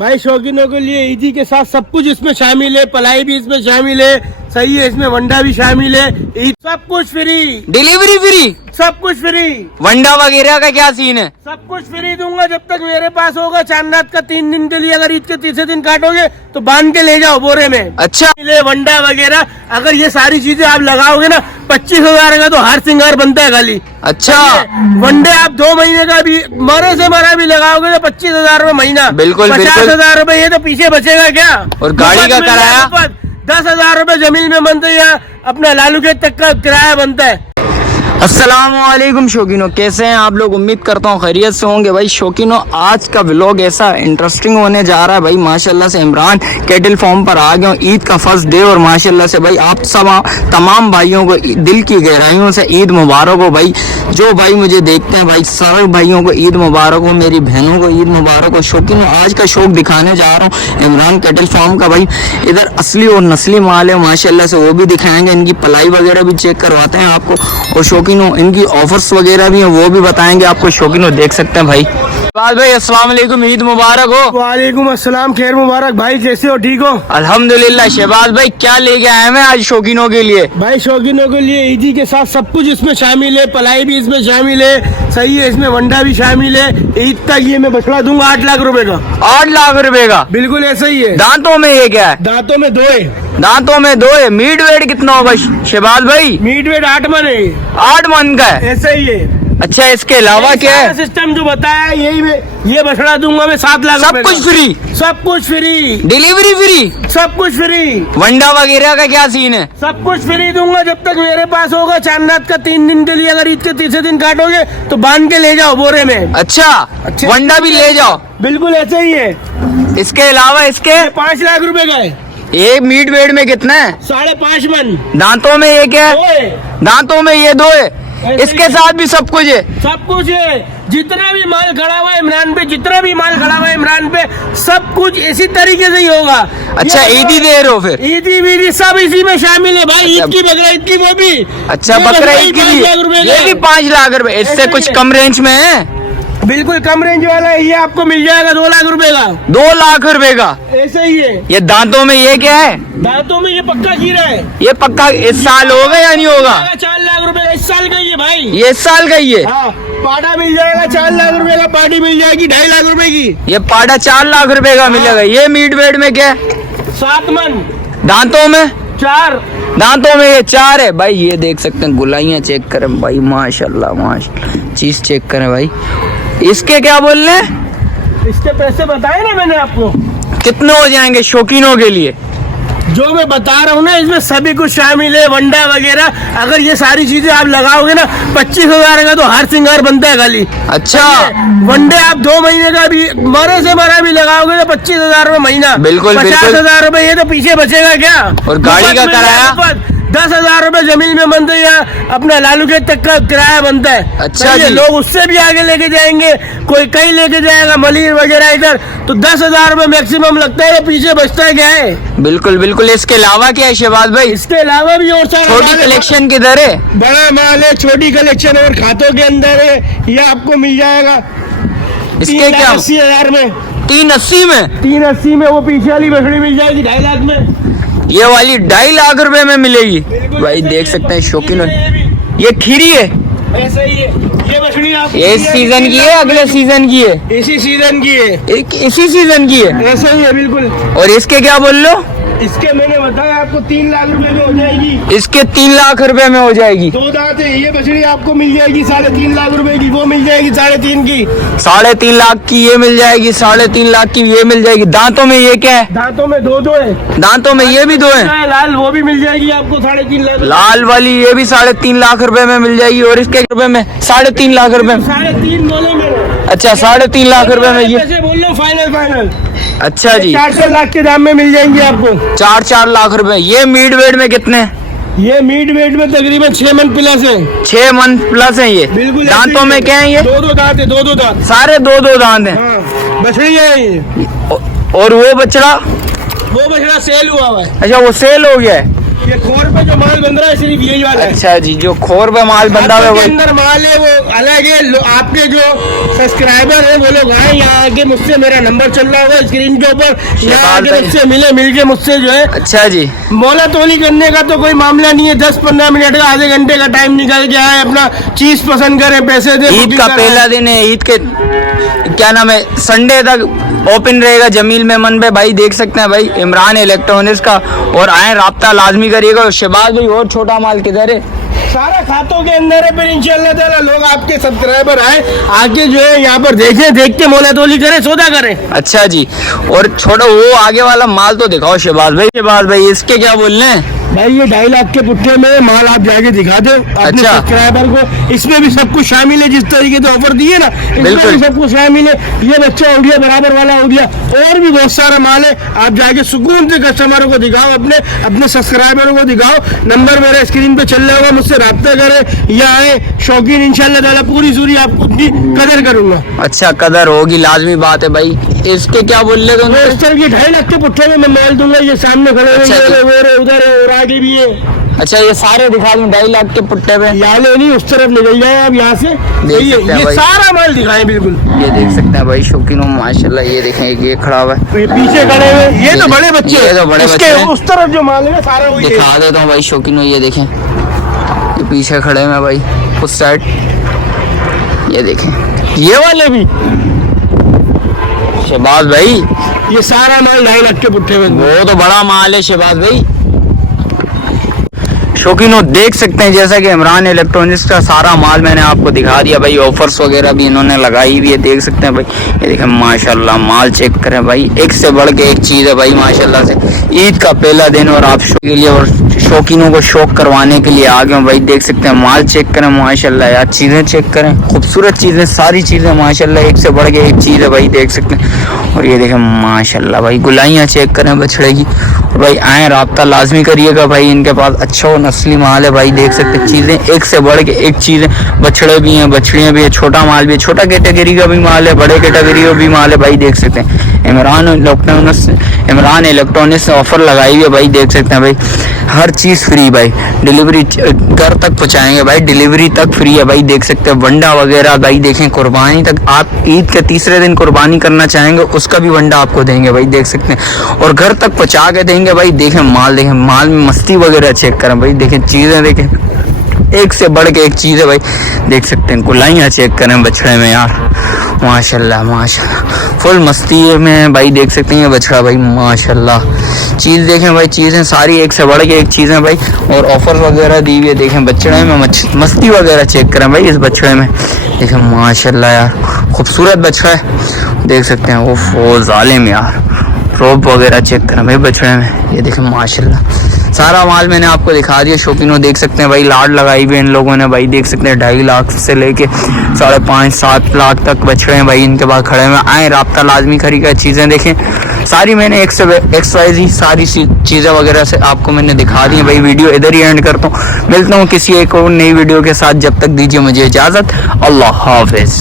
भाई शौकीनों के लिए ईदी के साथ सब कुछ इसमें शामिल है, पलाई भी इसमें शामिल है, सही है, इसमें वंडा भी शामिल है, ईद सब कुछ फ्री, डिलीवरी फ्री, सब कुछ फ्री, वंडा वगैरह का क्या सीन है? सब कुछ फ्री दूंगा जब तक मेरे पास होगा। चांद रात का 3 दिन के लिए, अगर ईद के तीसरे दिन काटोगे तो बांध के ले जाओ बोरे में। अच्छा, वंडा वगैरह अगर ये सारी चीजें आप लगाओगे ना 25,000 का तो हार श्रृंगार बनता है खाली। अच्छा, वनडे आप 2 महीने का भी मरे से मरा भी लगाओगे तो 25,000 रूपए महीना, बिल्कुल 50,000 रूपए, ये तो पीछे बचेगा क्या? और गाड़ी का किराया 10,000 रूपए जमीन में बनते हैं, अपना लालू गेट तक का किराया बनता है। अस्सलामुअलैकुम शौकीनों, कैसे हैं आप लोग? उम्मीद करता हूँ खैरियत से होंगे। भाई शौकीनों, आज का व्लॉग ऐसा इंटरेस्टिंग होने जा रहा है। भाई माशाल्लाह से इमरान कैटल फार्म पर आ गए, ईद का फर्स्ट डे, और माशाल्लाह से भाई आप सब तमाम भाइयों को दिल की गहराइयों से ईद मुबारक हो। भाई जो भाई मुझे देखते हैं, भाई सारे भाइयों को ईद मुबारक हो, मेरी बहनों को ईद मुबारक हो। शौकीनों, आज का शौक दिखाने जा रहा हूँ इमरान कैटल फार्म का। भाई इधर असली और नस्ली माल है माशाल्लाह से, वो भी दिखाएंगे, इनकी पलाई वगैरह भी चेक करवाते हैं आपको, और शौकीनों इनकी ऑफर्स वगैरह भी हैं वो भी बताएंगे आपको। शौकीनों देख सकते हैं भाई। भाई अस्सलाम वालेकुम, ईद मुबारक हो। वालेकुम अस्सलाम, खैर मुबारक भाई, कैसे हो? ठीक हो? अल्हम्दुलिल्लाह। शहबाज भाई क्या लेके आए हैं आज शौकीनों के लिए? भाई शौकीनों के लिए ईदी के साथ सब कुछ इसमें शामिल है, पलाई भी इसमें शामिल है, सही है, इसमें वंडा भी शामिल है। ईद तक ये मैं बछड़ा दूंगा 8 लाख रुपए का। 8 लाख रुपए का? बिल्कुल ऐसा ही है। दांतों में ये क्या है? दांतों में 2 है। दांतों में 2 है। मीट वेट कितना होगा शहबाज भाई? मीट वेट 8 मन है। 8 मन का है? ऐसा ही है। अच्छा, इसके अलावा क्या है? सिस्टम जो बताया है यही में, ये बछड़ा दूंगा मैं 7 लाख सब कुछ फ्री? सब कुछ फ्री, डिलीवरी फ्री, सब कुछ फ्री, वंडा वगैरह का क्या सीन है? सब कुछ फ्री दूंगा जब तक मेरे पास होगा। चांद रात का 3 दिन के लिए, अगर ईद के तीसरे दिन काटोगे तो बांध के ले जाओ बोरे में। अच्छा, वंडा भी ले जाओ? बिल्कुल ऐसे ही है। इसके अलावा इसके 5 लाख रुपए का है। ये मीट वेट में कितना है? 5.5 मन। दांतों में ये क्या है? दांतों में ये 2 है। इसके साथ भी सब कुछ है? सब कुछ है। जितना भी माल खड़ा हुआ है इमरान पे, जितना भी माल खड़ा हुआ है इमरान पे, सब कुछ इसी तरीके से ही होगा। अच्छा, ईदी दे रहे हो फिर? ईदी वीदी सब इसी में शामिल है भाई। ईद की, बकरा ईद की, वो भी। अच्छा, बकरा ईद की भी? ये भी 5 लाख रुपए? इससे कुछ कम रेंज में है? बिल्कुल कम रेंज वाला है, ये आपको मिल जाएगा 2 लाख रुपए का। 2 लाख रुपए का? ऐसे ही है। ये दांतों में ये क्या है? दांतों में ये पक्का हीरा है। ये पक्का इस साल होगा या नहीं होगा? 4 लाख रुपए का इस साल का ही है भाई। ये इस साल का ही है? हाँ, पाटा मिल जाएगा 4 लाख रुपए का, पाटी मिल जाएगी 2.5 लाख रुपए की। ये पाटा 4 लाख रुपए का मिलेगा। ये मीट वेट में क्या है? 7 मन। दांतों में 4। दांतों में ये 4 है। भाई ये देख सकते हैं, गुलाइयां चेक करें भाई, माशाल्लाह माशाल्लाह, चीज चेक करें भाई। इसके क्या बोल रहे हैं? इसके पैसे बताए ना मैंने आपको। कितने हो जाएंगे शौकीनों के लिए? जो मैं बता रहा हूँ ना, इसमें सभी कुछ शामिल है, वंडा वगैरह। अगर ये सारी चीजें आप लगाओगे ना 25,000 का तो हार श्रृंगार बनता है खाली। अच्छा, वनडे आप 2 महीने का भी मरे से मरा भी लगाओगे तो 25,000 रूपए महीना, बिल्कुल 50,000 रूपए, ये तो पीछे बचेगा क्या? और गाड़ी का किराया 10,000 रूपए जमीन में बनते हैं, अपना लालू गेट तक का किराया बनता है। अच्छा जी। लोग उससे भी आगे लेके जाएंगे, कोई कहीं लेके जाएगा मलिर वगैरह इधर, तो 10,000 रूपए मैक्सिमम लगता है, पीछे बचता है क्या है? बिल्कुल बिल्कुल। इसके अलावा क्या है शहबाज भाई? इसके अलावा भी और सारा छोटी कलेक्शन किधर है? बड़ा माल है, छोटी कलेक्शन और खातों के अंदर है, ये आपको मिल जाएगा। इसके क्या? 3,80,000 में। 380 में? 380 में वो पीछे वाली बछड़ी मिल जाएगी 2.5 लाख में। ये वाली 2.5 लाख रुपए में मिलेगी? भाई देख सकते हैं शौकीनों, ये खीरी है? ऐसा ही है। ये बछड़ी आप इस सीजन की है अगले सीजन की है? इसी सीजन की है। इसी सीजन की है? ऐसा ही है बिल्कुल। और इसके क्या बोल लो? इसके मैंने बताया आपको 3 लाख रुपए में हो जाएगी। इसके 3 लाख रुपए में हो जाएगी? 2 दांत है, ये बछड़ी आपको मिल जाएगी 3.5 लाख रुपए की, वो मिल जाएगी 3.5 की। 3.5 लाख की ये मिल जाएगी, 3.5 लाख की ये मिल जाएगी। दांतों में ये क्या है? दांतों में 2 है। दांतों में ये भी 2 है? लाल वो भी मिल जाएगी आपको 3.5 लाख। लाल वाली ये भी 3.5 लाख रुपए में मिल जाएगी। और इसके रुपए में 3.5 लाख रुपए में? 3.5 बोले मैंने। अच्छा, 3.5 लाख रुपए में ये? बोल रहा हूँ फाइनल। अच्छा जी, 4 लाख के दाम में मिल जाएंगे आपको। 4 लाख रुपए। ये मीट वेट में कितने? ये मीट वेट में तकरीबन 6 मन प्लस है। 6 मन प्लस है ये? बिल्कुल। दांतों में क्या है ये? 2 दांत है, 2 दांत। सारे 2 दांत हैं? हाँ, बछड़ी है ये। और वो बछड़ा? वो बछड़ा सेल हुआ है। अच्छा, वो सेल हो गया है? ये खोर पे जो माल बन रहा है सिर्फ यही वाला है। अच्छा जी, जो खोर पे माल बंधा हुआ है के वो अंदर माल है वो अलग है। आपके जो सब्सक्राइबर है वो लोग आए यहाँ आके मुझसे, मेरा नंबर चल रहा होगा स्क्रीन के ऊपर, यहाँ आके भाई। मुझसे मिल के मुझसे जो है अच्छा जी, मोला तोली करने का तो कोई मामला नहीं है। 10-15 मिनट का, आधे घंटे का टाइम निकाल के आए, अपना चीज पसंद करें, पैसे दे। ईद का पहला दिन है, ईद के क्या नाम है, संडे तक ओपन रहेगा जमील मेमन पे भाई, देख सकते हैं भाई इमरान इलेक्ट्रॉनिक्स का। और आए राब्ता लाजमी करिएगा। शहबाज भाई और छोटा माल किधर है? सारा खातों के अंदर है। फिर इंशाल्लाह ताला लोग आपके सब्सक्राइबर आए आके जो है यहाँ पर देखें, देख के मोला तोली करें, सौदा करें। अच्छा जी, और छोटा वो आगे वाला माल तो दिखाओ शहबाज भाई। शहबाज भाई इसके क्या बोल रहे हैं? भाई ये 2.5 लाख के पुट्ठे में माल आप जाके दिखा दो अपने अच्छा। सब्सक्राइबर को। इसमें भी सब कुछ शामिल है, जिस तरीके से ऑफर दिए ना, इसमें बिल्कुल। भी सब कुछ शामिल है। ये बच्चा हो गया, बराबर वाला हो गया, और भी बहुत सारा माल है। आप जाके सुकून से कस्टमरों को दिखाओ, अपने सब्सक्राइबरों को दिखाओ। नंबर मेरे स्क्रीन पे चल रहा होगा, मुझसे रब्ता करें या आए शौकीन। इंशाल्लाह ताला पूरी सूरी आपको उनकी कदर करूंगा। अच्छा, कदर होगी, लाजमी बात है भाई। इसके क्या बोल रहे तो थे? इस तरह के 2.5 लाख के पुट्ठे में मैं माल दूंगा। ये सामने खड़े हुए, अच्छा ये जी। रहे, वो रहे, उधर है और आगे भी है। अच्छा, ये सारे दिखा दूं 2.5 लाख के पुट्टे पे? यहाँ नहीं, उस तरफ निकल जाए आप यहाँ से। ये सकते हैं भाई। सारा माल दिखाएं बिल्कुल। ये देख सकते हैं भाई शौकीनों, माशाल्लाह। ये देखें, ये खड़ा हुआ है, ये पीछे खड़े हुए, ये तो बड़े बच्चे ये तो बड़े इसके बच्चे हैं। उस तरफ जो माल है सारा वही है। दिखा देता हूँ भाई शौकीनों। ये देखें, ये पीछे खड़े हैं भाई उस साइड। ये देखें, ये वाले भी, शहबाज भाई ये सारा माल 2.5 लाख के पुट्ठे में। वो तो बड़ा माल है शहबाज भाई। शौकीनों देख सकते हैं, जैसा कि इमरान इलेक्ट्रॉनिक्स का सारा माल मैंने आपको दिखा दिया भाई। ऑफर्स वगैरह भी इन्होंने लगाई हुई है, देख सकते हैं भाई। ये देखें माशाल्लाह, माल चेक करें भाई, एक से बढ़ के एक चीज़ है भाई माशाल्लाह से। ईद का पहला दिन और आप के लिए और शौकीनों को शौक करवाने के लिए आ गए भाई। देख सकते हैं माल चेक करें माशाल्लाह यार, चीज़ें चेक करें, खूबसूरत चीज़ें, सारी चीज़ें माशाल्लाह, एक से बढ़ के एक चीज़ है भाई, देख सकते हैं। और ये देखें माशाल्लाह भाई, गुलाइयाँ चेक करें बछड़े की। और भाई आए, राब्ता लाजमी करिएगा भाई, इनके पास अच्छा और नस्ली माल है भाई। देख सकते हैं चीज़ें एक से बढ़ के एक चीज़ें, बछड़े भी हैं, बछड़ियाँ भी हैं, छोटा माल भी है, छोटा कैटेगरी का भी माल है, बड़े कैटेगरी का भी माल है भाई। देख सकते हैं इमरान इलेक्ट्रॉनिक्स ने ऑफर लगाई हुई है भाई, देख सकते हैं भाई। हर चीज़ फ्री भाई, डिलीवरी घर तक पहुँचाएंगे भाई, डिलीवरी तक फ्री है भाई। देख सकते हैं वंडा वगैरह भाई, देखें कुर्बानी तक, आप ईद के तीसरे दिन कुर्बानी करना चाहेंगे उसका भी वंडा आपको देंगे भाई, देख सकते हैं। और घर तक पहुँचा के देंगे भाई। देखें माल में मस्ती वगैरह चेक करें भाई, देखें चीज़ें, देखें एक से बढ़ के एक चीज़ है भाई, देख सकते हैं। गुलाइयाँ चेक करें बछड़े में यार, माशाल्लाह माशाल्लाह, फुल मस्ती में भाई, देख सकते हैं ये बछड़ा भाई माशाल्लाह। चीज़ देखें भाई, चीज़ें सारी एक से बढ़ के एक चीज़ें भाई, और ऑफर वगैरह दी हुई है। देखें बछड़े में मस्ती वगैरह चेक करें भाई, इस बछड़े में देखें माशाल्लाह यार, खूबसूरत बछड़ा है, देख सकते हैं। वो जालिम यार, रोप वगैरह चेक करें भाई बछड़े में, ये देखें माशाल्लाह। सारा माल मैंने आपको दिखा दिया शौकीनों, देख सकते हैं भाई। लाड लगाई हुई इन लोगों ने भाई, देख सकते हैं 2.5 लाख से लेके 5.5-7 लाख तक बछड़े हैं भाई इनके पास खड़े में। आए, राब्ता लाजमी खरीदा, चीज़ें देखें सारी मैंने XYZ सारी चीज़ें वगैरह से आपको मैंने दिखा दी भाई। वीडियो इधर ही एंड करता हूँ, मिलता हूँ किसी एक और नई वीडियो के साथ। जब तक दीजिए मुझे इजाज़त, अल्लाह हाफिज़।